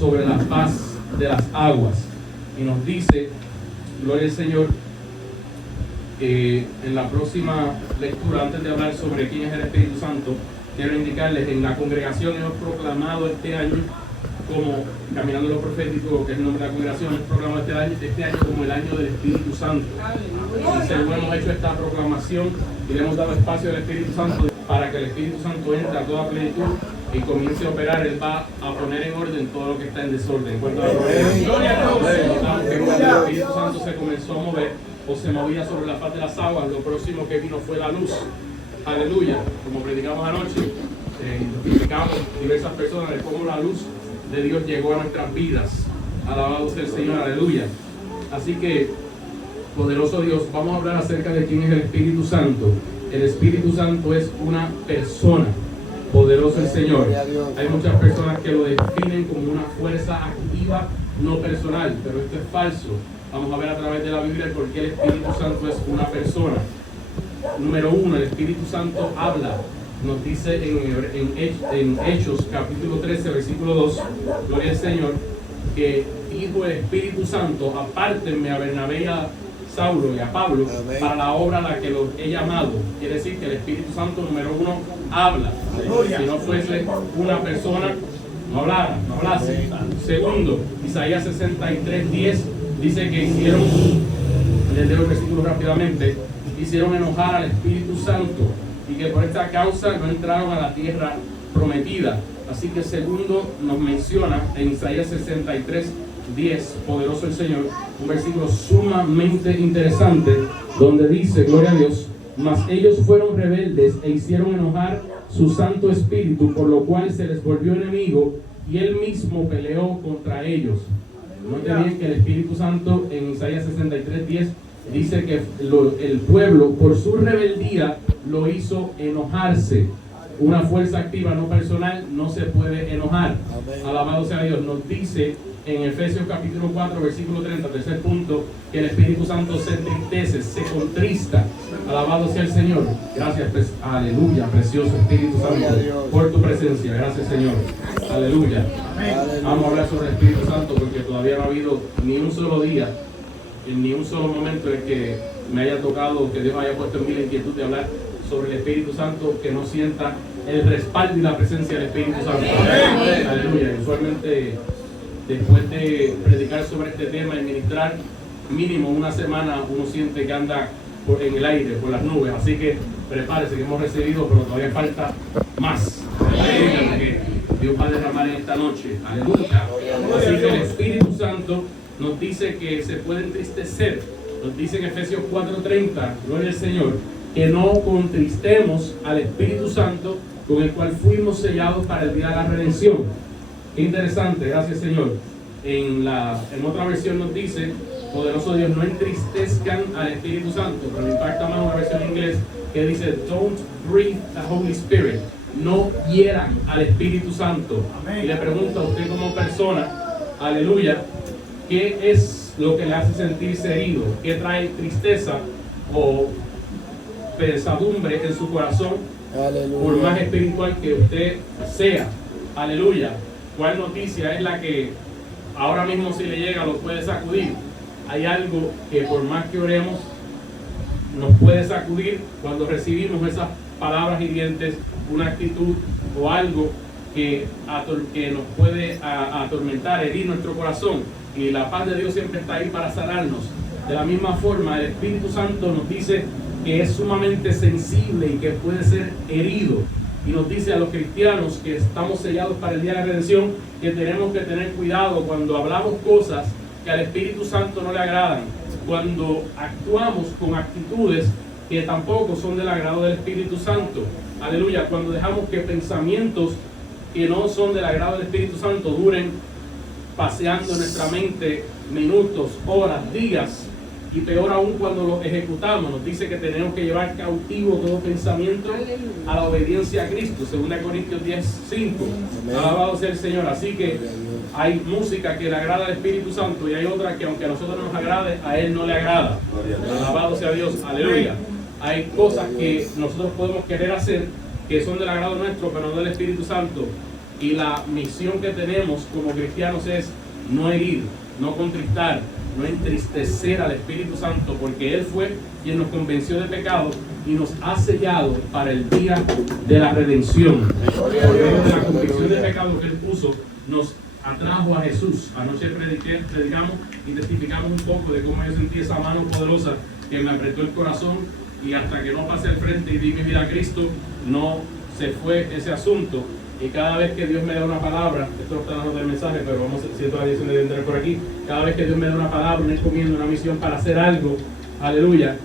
sobre la faz de las aguas. Y nos dice, gloria al Señor, en la próxima lectura, antes de hablar sobre quién es el Espíritu Santo, quiero indicarles, en la congregación hemos proclamado este año como, caminando en lo profético, que es el nombre de la congregación, hemos proclamado este año como el año del Espíritu Santo. Y según hemos hecho esta proclamación y le hemos dado espacio al Espíritu Santo para que el Espíritu Santo entre a toda plenitud y comience a operar, Él va a poner en orden todo lo que está en desorden. Cuando el Espíritu Santo se comenzó a mover o se movía sobre la faz de las aguas, lo próximo que vino fue la luz. Aleluya. Como predicamos anoche, explicamos diversas personas de cómo la luz de Dios llegó a nuestras vidas. Alabado sea el Señor, aleluya. Así que, poderoso Dios, vamos a hablar acerca de quién es el Espíritu Santo. El Espíritu Santo es una persona. Poderoso el Señor. Hay muchas personas que lo definen como una fuerza activa no personal, pero esto es falso. Vamos a ver a través de la Biblia por qué el Espíritu Santo es una persona. Número 1, el Espíritu Santo habla. Nos dice en Hechos capítulo 13 versículo 2, gloria al Señor, que dijo el Espíritu Santo: apártenme a Bernabé y a Saulo y a Pablo para la obra a la que los he llamado. Quiere decir que el Espíritu Santo, número 1, habla. Si no fuese una persona, no hablara, no hablase. Segundo, Isaías 63:10 dice que hicieron, les leo el versículo rápidamente, hicieron enojar al Espíritu Santo y que por esta causa no entraron a la tierra prometida. Así que segundo nos menciona en Isaías 63:10, poderoso el Señor, un versículo sumamente interesante donde dice, gloria a Dios: mas ellos fueron rebeldes e hicieron enojar su Santo Espíritu, por lo cual se les volvió enemigo y él mismo peleó contra ellos. Noten bien que el Espíritu Santo en Isaías 63:10 dice que el pueblo por su rebeldía lo hizo enojarse. Una fuerza activa no personal no se puede enojar. Alabado sea Dios. Nos dice en Efesios capítulo 4 versículo 30, tercer punto, que el Espíritu Santo se entristece, se contrista. Alabado sea el Señor. Gracias, aleluya, precioso Espíritu Santo, por tu presencia. Gracias, Señor. Aleluya. Vamos a hablar sobre el Espíritu Santo porque todavía no ha habido ni un solo día, ni un solo momento en que me haya tocado, que Dios haya puesto en mí la inquietud de hablar sobre el Espíritu Santo, que no sienta el respaldo y la presencia del Espíritu Santo. Aleluya. Usualmente, después de predicar sobre este tema y ministrar, mínimo una semana uno siente que anda en el aire, por las nubes. Así que prepárese, que hemos recibido, pero todavía falta más. Aleluya, que Dios va a derramar en esta noche. Aleluya. Así que el Espíritu Santo nos dice que se puede entristecer. Nos dice en Efesios 4:30, gloria al Señor, que no contristemos al Espíritu Santo, con el cual fuimos sellados para el día de la redención. Qué interesante, gracias Señor. En otra versión nos dice, poderoso Dios, no entristezcan al Espíritu Santo, pero me impacta más una versión en inglés que dice, don't grieve the Holy Spirit. No hieran al Espíritu Santo. Amén. Y le pregunto a usted como persona, aleluya, ¿qué es lo que le hace sentirse herido? ¿Qué trae tristeza o pesadumbre en su corazón? Aleluya. Por más espiritual que usted sea. Aleluya. ¿Cuál noticia es la que ahora mismo si le llega lo puede sacudir? Hay algo que por más que oremos nos puede sacudir cuando recibimos esas palabras hirientes, una actitud o algo que nos puede atormentar, herir nuestro corazón. Y la paz de Dios siempre está ahí para sanarnos. De la misma forma, el Espíritu Santo nos dice que es sumamente sensible y que puede ser herido. Y nos dice a los cristianos que estamos sellados para el día de la redención que tenemos que tener cuidado cuando hablamos cosas que al Espíritu Santo no le agradan, cuando actuamos con actitudes que tampoco son del agrado del Espíritu Santo. Aleluya. Cuando dejamos que pensamientos que no son del agrado del Espíritu Santo duren paseando en nuestra mente minutos, horas, días, y peor aún cuando lo ejecutamos. Nos dice que tenemos que llevar cautivo todo pensamiento a la obediencia a Cristo, 2 Corintios 10:5. Alabado sea el Señor. Así que hay música que le agrada al Espíritu Santo y hay otra que aunque a nosotros nos agrade, a Él no le agrada. Alabado sea Dios. Aleluya. Hay cosas que nosotros podemos querer hacer que son del agrado nuestro, pero no del Espíritu Santo. Y la misión que tenemos como cristianos es no herir, no contristar, no entristecer al Espíritu Santo, porque Él fue quien nos convenció de pecado y nos ha sellado para el día de la redención. Por medio de la convicción de pecado que Él puso, nos atrajo a Jesús. Anoche predicamos y testificamos un poco de cómo yo sentí esa mano poderosa que me apretó el corazón, y hasta que no pasé al frente y di mi vida a Cristo, no se fue ese asunto. Y cada vez que Dios me da una palabra, esto no está dando el mensaje, pero vamos a decir toda la dirección de entrar por aquí. Cada vez que Dios me da una palabra, una encomienda, una misión para hacer algo, aleluya,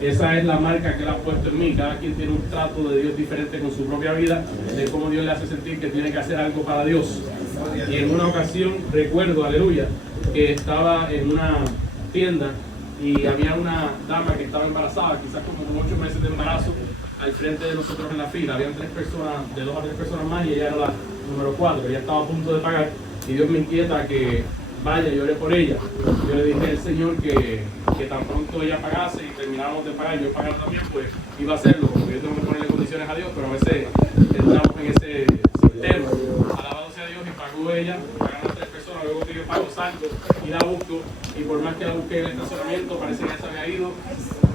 esa es la marca que Él ha puesto en mí. Cada quien tiene un trato de Dios diferente con su propia vida, de cómo Dios le hace sentir que tiene que hacer algo para Dios. Y en una ocasión recuerdo, aleluya, que estaba en una tienda y había una dama que estaba embarazada, quizás como con 8 meses de embarazo, al frente de nosotros en la fila. Habían 3 personas, de 2 a 3 personas más, y ella era la número 4. Ella estaba a punto de pagar y Dios me inquieta que vaya y ore por ella. Yo le dije al Señor que tan pronto ella pagase y termináramos de pagar, yo pagara también, pues iba a hacerlo, porque yo tengo que ponerle condiciones a Dios, pero a veces entramos en ese sistema. Alabado sea Dios, y pagó ella, pagaron las 3 personas. Luego que yo pago, salgo y la busco, y por más que la busqué en el estacionamiento, parece que ella se había ido,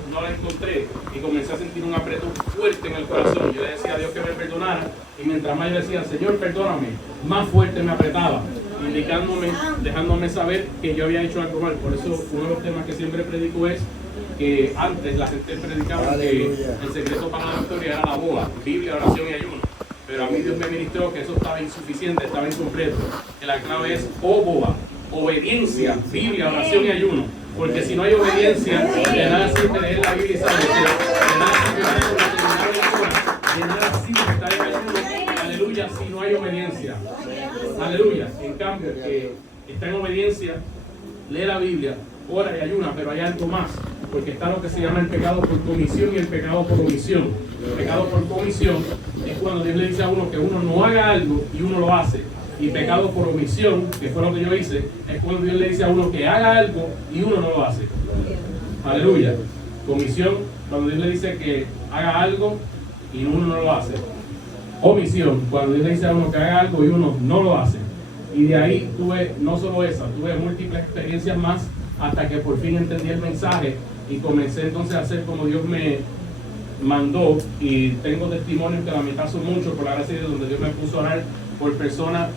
no la encontré, y comencé a sentir un apretón fuerte en el corazón. Yo le decía a Dios que me perdonara, y mientras más yo decía, Señor, perdóname, más fuerte me apretaba, indicándome, dejándome saber que yo había hecho algo mal. Por eso uno de los temas que siempre predico es que antes la gente predicaba que el secreto para la victoria era la boda, Biblia, oración y ayuno. Pero a mí Dios me ministró que eso estaba insuficiente, estaba incompleto. Que la clave es boda, obediencia, Biblia, oración y ayuno. Porque si no hay obediencia, de nada sirve leer la Biblia y saber, de nada sirve de nada sirve estar en ayuno, aleluya, si no hay obediencia. Aleluya. En cambio, el que está en obediencia, lee la Biblia, ora y ayuna, pero hay algo más, porque está lo que se llama el pecado por comisión y el pecado por omisión. El pecado por comisión es cuando Dios le dice a uno que uno no haga algo y uno lo hace. Y pecado por omisión, que fue lo que yo hice, es cuando Dios le dice a uno que haga algo y uno no lo hace. Aleluya. Comisión, cuando Dios le dice que haga algo y uno no lo hace. Omisión, cuando Dios le dice a uno que haga algo y uno no lo hace. Y de ahí tuve, no solo esa, tuve múltiples experiencias más, hasta que por fin entendí el mensaje y comencé entonces a hacer como Dios me mandó. Y tengo testimonios que a la mitad son muchos, por la gracia de Dios, donde Dios me puso a orar por personas,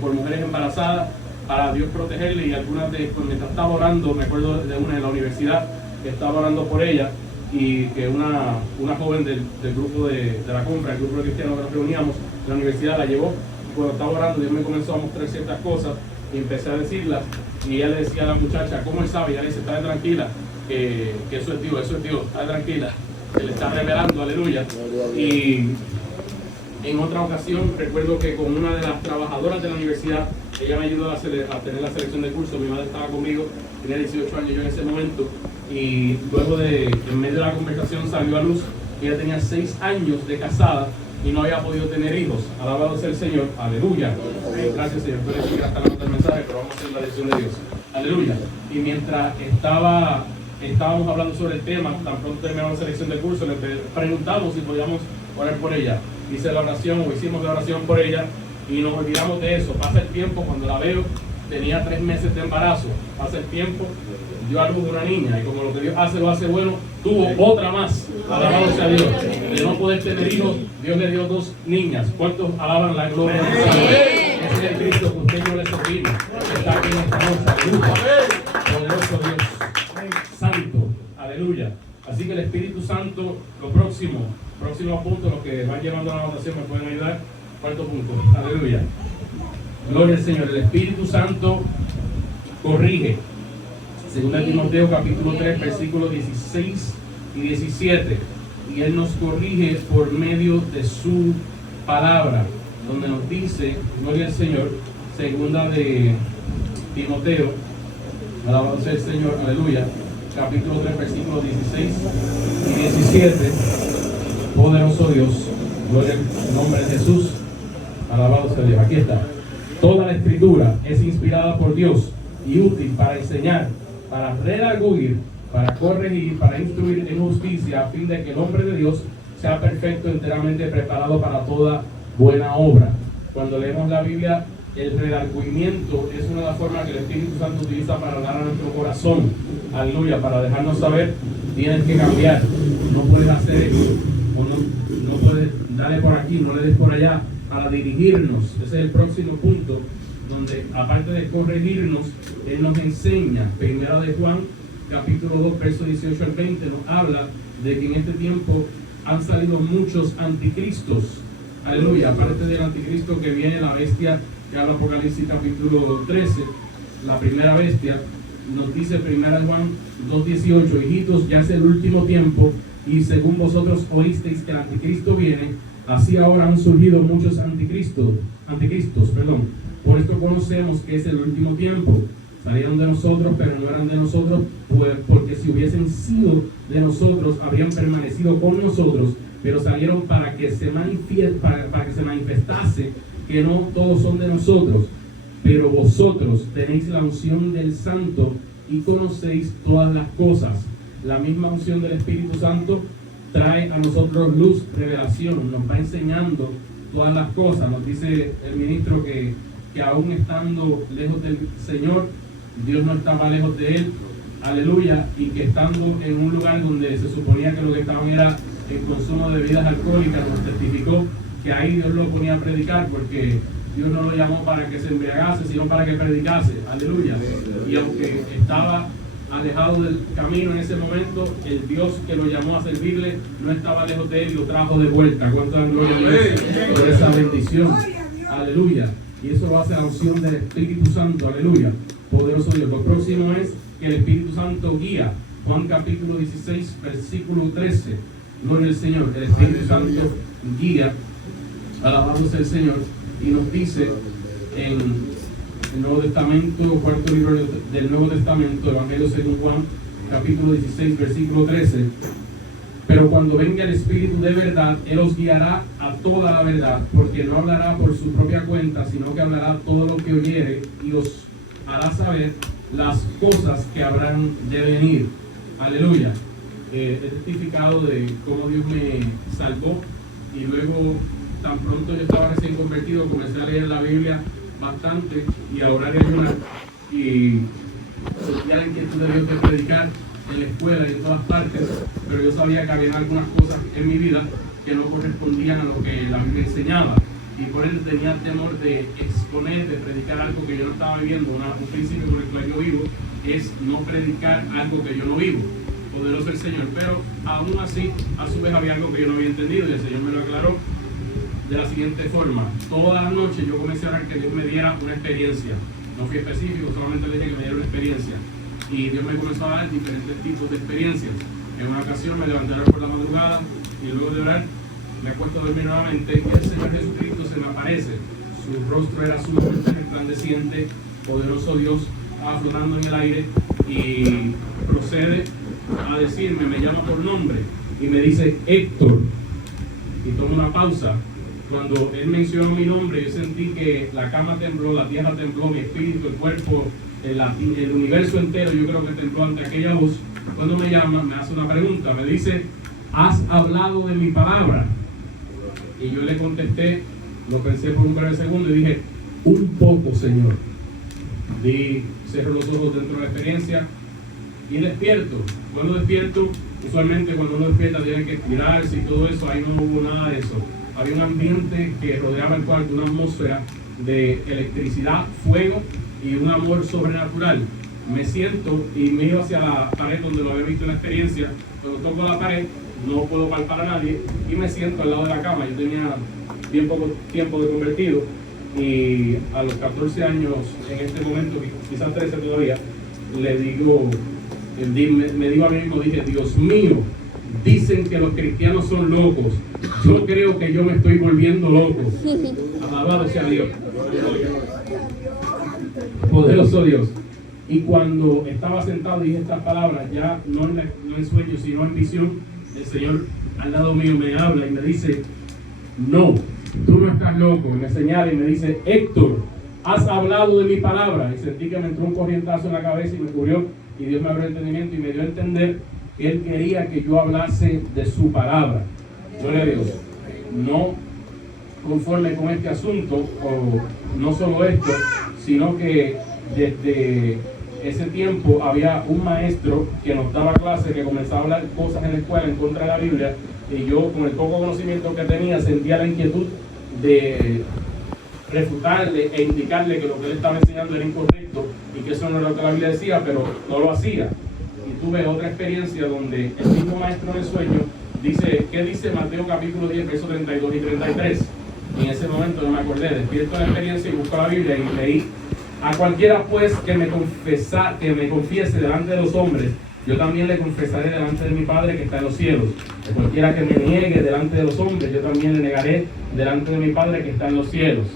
por mujeres embarazadas, para Dios protegerle. Y algunas de, mientras estaba orando, me acuerdo de una en la universidad, que estaba orando por ella, y que una joven del grupo de la compra, el grupo de cristianos que nos reuníamos en la universidad, la llevó. Y cuando estaba orando, Dios me comenzó a mostrar ciertas cosas y empecé a decirlas, y ella le decía a la muchacha, ¿cómo él sabe? Y ella le dice, está tranquila, que eso es Dios, está tranquila, que le está revelando, aleluya. Y en otra ocasión recuerdo que con una de las trabajadoras de la universidad, ella me ayudó a tener la selección de curso. Mi madre estaba conmigo, tenía 18 años yo en ese momento, y luego en medio de la conversación salió a luz que ella tenía 6 años de casada y no había podido tener hijos. Alabado sea el Señor, aleluya. Gracias, Señor. Puede decir hasta la nota del mensaje, pero vamos a hacer la decisión de Dios, aleluya. Y mientras estábamos hablando sobre el tema, tan pronto terminamos la selección de curso, le preguntamos si podíamos orar por ella. Hice la oración, o hicimos la oración por ella, y nos olvidamos de eso. Pasa el tiempo, cuando la veo, tenía 3 meses de embarazo. Pasa el tiempo, dio a luz de una niña, y como lo que Dios hace lo hace bueno, tuvo otra más. Alabado sea Dios. De no poder tener hijos, Dios le dio 2 niñas. ¿Cuántos alaban la gloria de Dios? Ese es el Cristo que usted no le servimos, que está aquí en esta noche. Poderoso Dios, santo, aleluya. Así que el Espíritu Santo, lo próximo punto, los que van llevando la anotación me pueden ayudar. 4º punto, aleluya. Gloria al Señor. El Espíritu Santo corrige. 2 Timoteo capítulo 3, versículos 16 y 17. Y Él nos corrige por medio de su palabra, donde nos dice, gloria al Señor, 2 de Timoteo, alabado sea el Señor, aleluya, capítulo 3, versículos 16 y 17. Poderoso Dios, gloria al nombre de Jesús, alabado sea Dios. Aquí está. Toda la escritura es inspirada por Dios y útil para enseñar, para redarguir, para corregir, para instruir en justicia, a fin de que el hombre de Dios sea perfecto, enteramente preparado para toda buena obra. Cuando leemos la Biblia, el redargüimiento es una de las formas que el Espíritu Santo utiliza para hablar a nuestro corazón. Aleluya, para dejarnos saber, tienes que cambiar, no puedes hacer esto, o no puedes, dale por aquí, no le des por allá, para dirigirnos. Ese es el próximo punto, donde aparte de corregirnos, Él nos enseña. Primera de Juan, capítulo 2, verso 18 al 20, nos habla de que en este tiempo han salido muchos anticristos. Aleluya, aparte del anticristo que viene, la bestia que habla Apocalipsis capítulo 13, la primera bestia, nos dice primera de Juan 2:18, hijitos, ya es el último tiempo, y según vosotros oísteis que el anticristo viene, así ahora han surgido muchos anticristos, por esto conocemos que es el último tiempo. Salieron de nosotros, pero no eran de nosotros, pues, porque si hubiesen sido de nosotros, habrían permanecido con nosotros, pero salieron para que se manifestase que no todos son de nosotros. Pero vosotros tenéis la unción del Santo y conocéis todas las cosas. La misma unción del Espíritu Santo trae a nosotros luz, revelación, nos va enseñando todas las cosas. Nos dice el ministro que aún estando lejos del Señor, Dios no estaba lejos de él, aleluya, y que estando en un lugar donde se suponía que lo que estaban era en consumo de bebidas alcohólicas, nos testificó que ahí Dios lo ponía a predicar, porque Dios no lo llamó para que se embriagase, sino para que predicase, aleluya. Y aunque estaba alejado del camino en ese momento, el Dios que lo llamó a servirle no estaba lejos de él y lo trajo de vuelta. ¿Cuánta gloria a Dios por esa bendición? Aleluya. Y eso lo hace la unción del Espíritu Santo, aleluya. Poderoso Dios. Lo próximo es que el Espíritu Santo guía. Juan capítulo 16, versículo 13. Gloria al Señor. El Espíritu Santo guía, alabándose el Señor, y nos dice en el Nuevo Testamento, cuarto libro del Nuevo Testamento, Evangelio según Juan, capítulo 16, versículo 13. Pero cuando venga el Espíritu de verdad, Él os guiará a toda la verdad, porque no hablará por su propia cuenta, sino que hablará todo lo que oyere y os hará saber las cosas que habrán de venir. Aleluya. He testificado de cómo Dios me salvó, y luego, tan pronto yo estaba recién convertido, comencé a leer la Biblia bastante y a orar y ayunar, y sentía la inquietud de Dios de predicar en la escuela y en todas partes, pero yo sabía que había algunas cosas en mi vida que no correspondían a lo que la Biblia enseñaba, y por eso tenía temor de exponer, de predicar algo que yo no estaba viviendo. Un principio con el cual yo vivo es no predicar algo que yo no vivo. Poderoso el Señor, pero aún así, a su vez había algo que yo no había entendido, y el Señor me lo aclaró de la siguiente forma. Toda la noche yo comencé a orar que Dios me diera una experiencia. No fui específico, solamente le dije que me diera una experiencia, y Dios me comenzó a dar diferentes tipos de experiencias. En una ocasión me levanté a orar por la madrugada, y luego de orar me he puesto a dormir nuevamente, y el Señor Jesucristo se me aparece. Su rostro era sumamente resplandeciente, poderoso Dios, flotando en el aire, y procede a decirme, me llama por nombre y me dice Héctor, y toma una pausa. Cuando él mencionó mi nombre, yo sentí que la cama tembló, la tierra tembló, mi espíritu, el cuerpo, el universo entero, yo creo que tembló ante aquella voz. Cuando me llama, me hace una pregunta, me dice, ¿has hablado de mi palabra? Y yo le contesté, lo pensé por un breve segundo y dije, un poco, Señor. Cerro los ojos dentro de la experiencia y despierto. Cuando despierto, usualmente cuando uno despierta tiene que estirarse y todo eso, ahí no hubo nada de eso. Había un ambiente que rodeaba el cuarto, una atmósfera de electricidad, fuego y un amor sobrenatural. Me siento y miro hacia la pared donde lo había visto en la experiencia. Cuando toco la pared, no puedo palpar a nadie y me siento al lado de la cama. Yo tenía bien poco tiempo de convertido, y a los 14 años, en este momento, quizás 13 todavía, le digo, me digo a mí mismo, dije, Dios mío, dicen que los cristianos son locos, yo creo que yo me estoy volviendo loco. Alabado sea Dios. Poderoso Dios. Y cuando estaba sentado y dije estas palabras, ya no en sueño, sino en visión, el Señor al lado mío me habla y me dice, no, tú no estás loco. Me señala y me dice, Héctor, has hablado de mi palabra. Y sentí que me entró un corrientazo en la cabeza y me cubrió, y Dios me abrió el entendimiento y me dio a entender que Él quería que yo hablase de su palabra. Gloria a Dios. No conforme con este asunto, o no solo esto, sino que desde ese tiempo había un maestro que nos daba clase, que comenzaba a hablar cosas en la escuela en contra de la Biblia, y yo, con el poco conocimiento que tenía, sentía la inquietud de refutarle e indicarle que lo que él estaba enseñando era incorrecto y que eso no era lo que la Biblia decía, pero no lo hacía. Y tuve otra experiencia donde el mismo maestro del sueño dice, ¿qué dice Mateo capítulo 10, versos 32 y 33? Y en ese momento no me acordé, despierto la experiencia y busco la Biblia y leí: a cualquiera pues que me confiese delante de los hombres, yo también le confesaré delante de mi Padre que está en los cielos. A cualquiera que me niegue delante de los hombres, yo también le negaré delante de mi Padre que está en los cielos.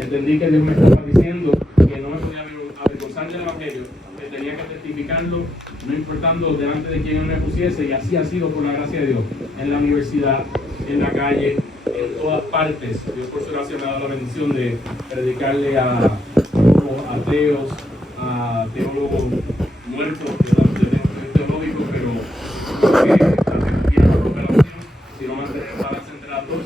Entendí que Dios me estaba diciendo que no me podía avergonzar del Evangelio, que tenía que testificarlo, no importando delante de quién me pusiese, y así ha sido por la gracia de Dios, en la universidad, en la calle, en todas partes. Dios por su gracia me ha dado la bendición de predicarle a ateos, a teólogos muertos, teológicos, pero la teología no rompe la opción, sino mantener balance entre las dos.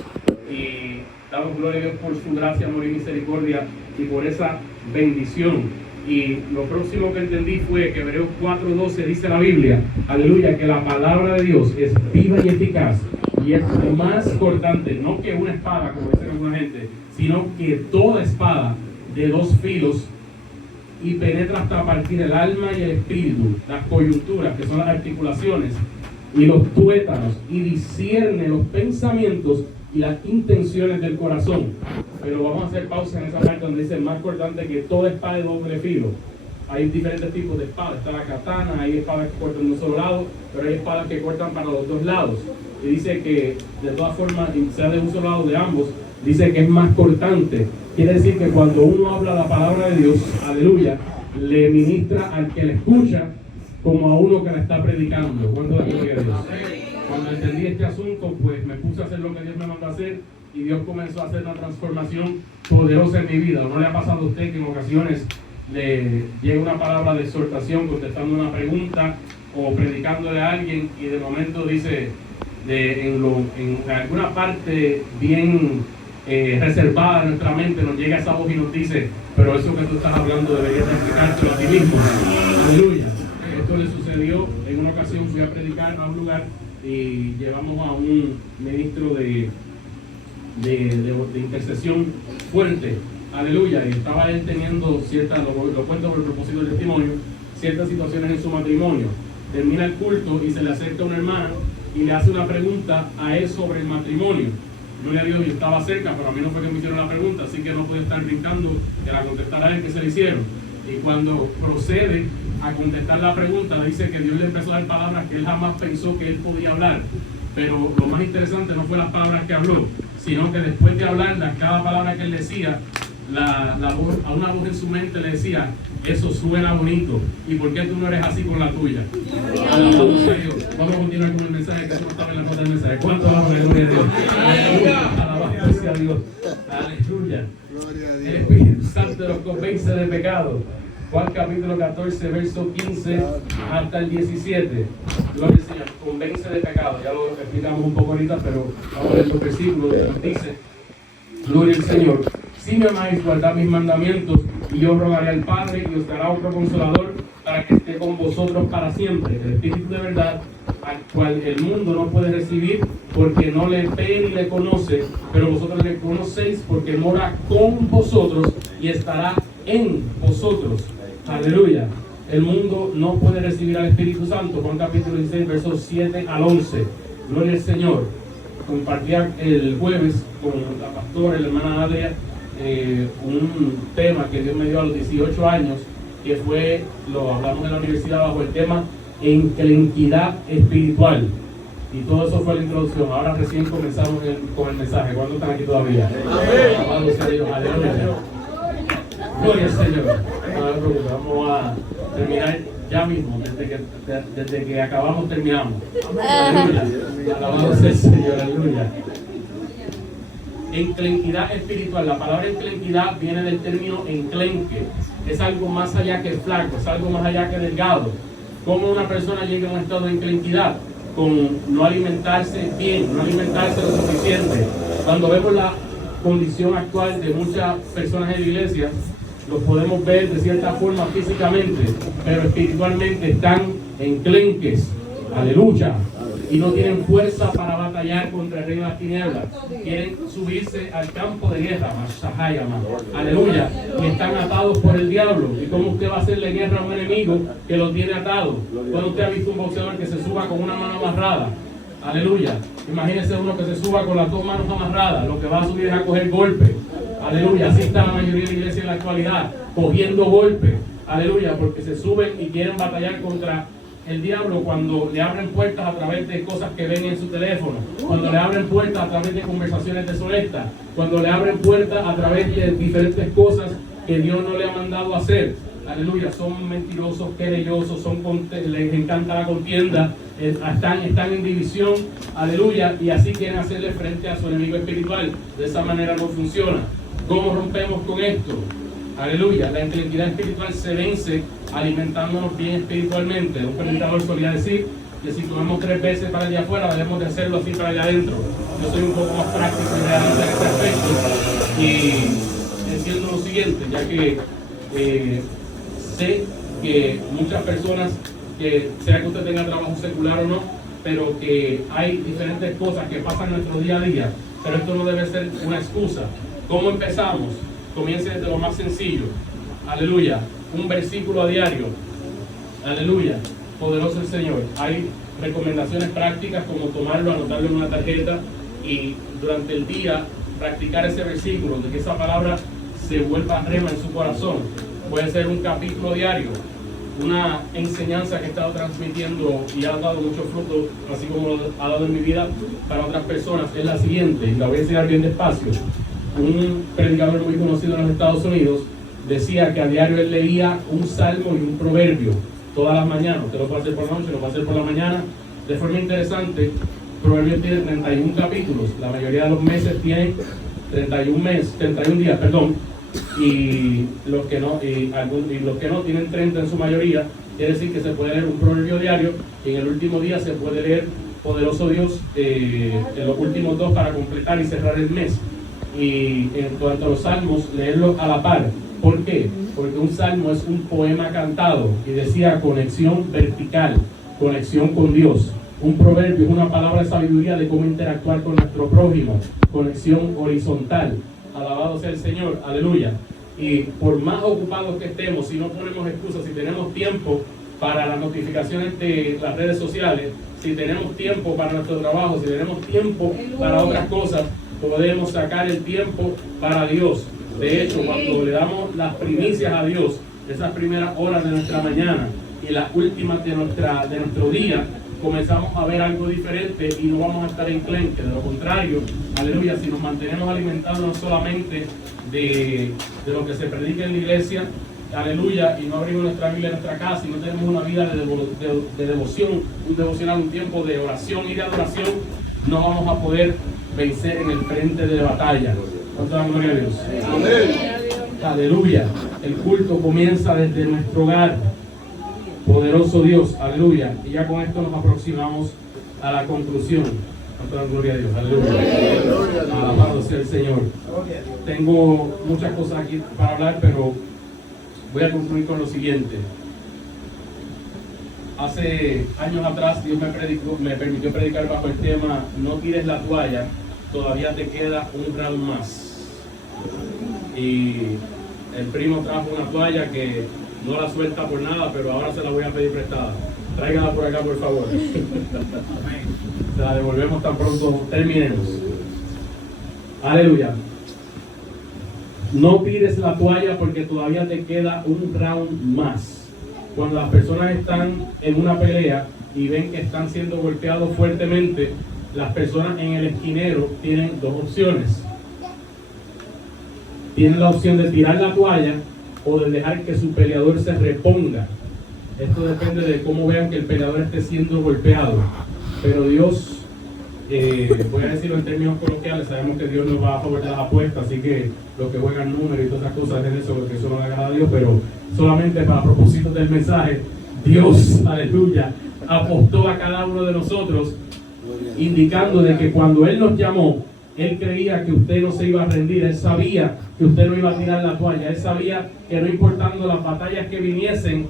Y damos gloria a Dios por su gracia, amor y misericordia, y por esa bendición. Y lo próximo que entendí fue que Hebreos 4:12 dice la Biblia, aleluya, que la palabra de Dios es viva y eficaz, y es más cortante, no que una espada, como dice alguna gente, sino que toda espada de dos filos, y penetra hasta partir el alma y el espíritu, las coyunturas, que son las articulaciones, y los tuétanos, y discierne los pensamientos y las intenciones del corazón. Pero vamos a hacer pausa en esa parte donde dice más cortante que toda espada de doble filo. Hay diferentes tipos de espadas. Está la katana, hay espadas que cortan de un solo lado, pero hay espadas que cortan para los dos lados. Y dice que de todas formas, sea de un solo lado de ambos, dice que es más cortante. Quiere decir que cuando uno habla la palabra de Dios, aleluya, le ministra al que le escucha como a uno que la está predicando. ¿Cuánto la gloria de Dios? Cuando entendí este asunto, pues me puse a hacer lo que Dios me mandó a hacer, y Dios comenzó a hacer una transformación poderosa en mi vida. ¿No le ha pasado a usted que en ocasiones le llega una palabra de exhortación contestando una pregunta o predicándole a alguien, y de momento dice, en alguna parte bien reservada de nuestra mente nos llega esa voz y nos dice, pero eso que tú estás hablando deberías explicártelo a ti mismo? Aleluya. Esto le sucedió en una ocasión. Fui a predicar a un lugar y llevamos a un ministro de intercesión fuerte, aleluya, y estaba él teniendo ciertas, lo cuento por el propósito del testimonio, ciertas situaciones en su matrimonio. Termina el culto y se le acerca una hermana y le hace una pregunta a él sobre el matrimonio. Gloria a Dios, yo estaba cerca, pero a mí no fue que me hicieron la pregunta, así que no pude estar brincando que la contestara a él, que se le hicieron. Y cuando procede a contestar la pregunta, le dice que Dios le empezó a dar palabras que él jamás pensó que él podía hablar. Pero lo más interesante no fue las palabras que habló, sino que después de hablarlas, cada palabra que él decía, a una voz en su mente le decía, eso suena bonito, ¿y por qué tú no eres así con la tuya? Alabamos a Dios. Vamos a continuar con el mensaje, que eso no estaba en la nota del mensaje. ¿Cuánto vamos a la gloria a Dios? Aleluya, alabamos a Dios. Aleluya. El Espíritu Santo nos convence del pecado. Juan capítulo 14, verso 15 hasta el 17. Gloria al Señor, convence de pecado. Ya lo explicamos un poco ahorita, pero vamos a ver los versículos que nos dice. Gloria al Señor. Si me amáis, guardad mis mandamientos, y yo rogaré al Padre, y os dará otro consolador, para que esté con vosotros para siempre. El Espíritu de verdad, al cual el mundo no puede recibir, porque no le ve ni le conoce, pero vosotros le conocéis, porque mora con vosotros y estará en vosotros. Aleluya. El mundo no puede recibir al Espíritu Santo. Juan capítulo 16, versos 7 al 11. Gloria al Señor. Compartía el jueves con la pastora, la hermana Adria, un tema que Dios me dio a los 18 años, que fue, lo hablamos en la universidad bajo el tema enclenquidad espiritual. Y todo eso fue la introducción. Ahora recién comenzamos con el mensaje. ¿Cuántos están aquí todavía? Alabado sea Dios. Aleluya. Gloria al Señor. Vamos a terminar ya mismo. Desde que acabamos, terminamos. Aleluya. Alabado sea el Señor. Aleluya. Enclenquidad espiritual. La palabra enclenquidad viene del término enclenque. Es algo más allá que flaco, es algo más allá que delgado. ¿Cómo una persona llega a un estado de enclenquidad? Con no alimentarse bien, no alimentarse lo suficiente. Cuando vemos condición actual de muchas personas en la iglesia, los podemos ver de cierta forma físicamente, pero espiritualmente están enclenques, aleluya, y no tienen fuerza para batallar contra el reino de las tinieblas. Quieren subirse al campo de guerra, aleluya, y están atados por el diablo. ¿Y cómo usted va a hacerle guerra a un enemigo que lo tiene atado? Cuando usted ha visto un boxeador que se suba con una mano amarrada, aleluya, imagínese uno que se suba con las dos manos amarradas, lo que va a subir es a coger golpes, aleluya. Así está la mayoría de la iglesia en la actualidad, cogiendo golpes, aleluya, porque se suben y quieren batallar contra el diablo cuando le abren puertas a través de cosas que ven en su teléfono, cuando le abren puertas a través de conversaciones deshonestas, cuando le abren puertas a través de diferentes cosas que Dios no le ha mandado a hacer. Aleluya, son mentirosos, querellosos, les encanta la contienda, están en división, aleluya, y así quieren hacerle frente a su enemigo espiritual. De esa manera no funciona. ¿Cómo rompemos con esto? Aleluya, la inteligencia espiritual se vence alimentándonos bien espiritualmente. Un predicador solía decir que si comemos 3 veces para allá afuera, debemos de hacerlo así para allá adentro. Yo soy un poco más práctico y realista en este aspecto, y entiendo lo siguiente, ya que sé que muchas personas, que sea que usted tenga trabajo secular o no, pero que hay diferentes cosas que pasan en nuestro día a día, pero esto no debe ser una excusa. ¿Cómo empezamos? Comience desde lo más sencillo, aleluya, un versículo a diario, aleluya, poderoso el Señor. Hay recomendaciones prácticas como tomarlo, anotarlo en una tarjeta y durante el día practicar ese versículo, de que esa palabra se vuelva rema en su corazón. Puede ser un capítulo diario, una enseñanza que he estado transmitiendo y ha dado mucho fruto, así como lo ha dado en mi vida para otras personas. Es la siguiente, y la voy a enseñar bien despacio. Un predicador muy conocido en los Estados Unidos decía que a diario él leía un salmo y un proverbio todas las mañanas. Usted lo puede hacer por la noche, lo puede hacer por la mañana. De forma interesante, Proverbios tiene 31 capítulos. La mayoría de los meses tienen 31 días, y los que no tienen 30 en su mayoría. Quiere decir que se puede leer un proverbio diario y en el último día se puede leer Poderoso Dios en los últimos 2 para completar y cerrar el mes. Y en cuanto a los salmos, leerlos a la par. ¿Por qué? Porque un salmo es un poema cantado y decía conexión vertical, conexión con Dios. Un proverbio es una palabra de sabiduría de cómo interactuar con nuestro prójimo, conexión horizontal. Alabado sea el Señor, aleluya. Y por más ocupados que estemos, si no ponemos excusas, si tenemos tiempo para las notificaciones de las redes sociales, si tenemos tiempo para nuestro trabajo, si tenemos tiempo para otras cosas, podemos sacar el tiempo para Dios. De hecho, cuando le damos las primicias a Dios, esas primeras horas de nuestra mañana y las últimas de nuestro día, comenzamos a ver algo diferente y no vamos a estar enclenques. De lo contrario, aleluya, si nos mantenemos alimentándonos solamente de lo que se predica en la iglesia, aleluya, y no abrimos nuestra Biblia en nuestra casa y no tenemos una vida de devoción, un devocional, un tiempo de oración y de adoración, no vamos a poder vencer en el frente de batalla. ¿Cuánto dan gloria a Dios? Amén. Aleluya. El culto comienza desde nuestro hogar. Poderoso Dios, aleluya. Y ya con esto nos aproximamos a la conclusión. ¿Cuánto dan gloria a Dios? Aleluya. Alabado sea el Señor. Tengo muchas cosas aquí para hablar, pero voy a concluir con lo siguiente. Hace años atrás Dios me permitió predicar bajo el tema no tires la toalla, todavía te queda un round más. Y el primo trajo una toalla que no la suelta por nada, pero ahora se la voy a pedir prestada. Tráigala por acá, por favor. Se la devolvemos tan pronto terminemos. Aleluya. No tires la toalla porque todavía te queda un round más. Cuando las personas están en una pelea y ven que están siendo golpeados fuertemente, las personas en el esquinero tienen 2 opciones. Tienen la opción de tirar la toalla o de dejar que su peleador se reponga. Esto depende de cómo vean que el peleador esté siendo golpeado. Pero Dios, voy a decirlo en términos coloquiales, sabemos que Dios nos va a favor de las apuestas, así que los que juegan números y todas esas cosas es eso, porque eso no le agrada a Dios, pero solamente para propósitos del mensaje, Dios, aleluya, apostó a cada uno de nosotros, indicando de que cuando Él nos llamó, Él creía que usted no se iba a rendir. Él sabía que usted no iba a tirar la toalla. Él sabía que no importando las batallas que viniesen,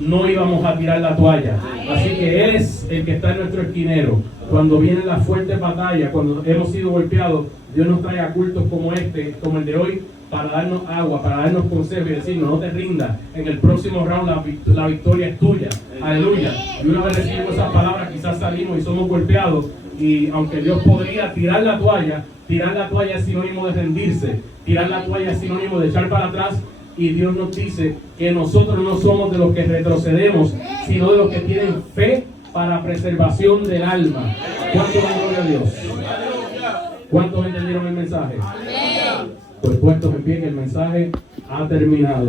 no íbamos a tirar la toalla. Así que Él es el que está en nuestro esquinero. Cuando vienen las fuertes batallas, cuando hemos sido golpeados, Dios nos trae a cultos como este, como el de hoy, para darnos agua, para darnos consejos y decirnos: no te rindas, en el próximo round la victoria es tuya. Aleluya. Y una vez recibimos esas palabras, quizás salimos y somos golpeados, y aunque Dios podría tirar la toalla es sinónimo de rendirse, tirar la toalla es sinónimo de echar para atrás. Y Dios nos dice que nosotros no somos de los que retrocedemos, sino de los que tienen fe para preservación del alma. ¿Cuánto dan gloria a Dios? ¿Cuántos entendieron el mensaje? Pues puestos en pie, que el mensaje ha terminado.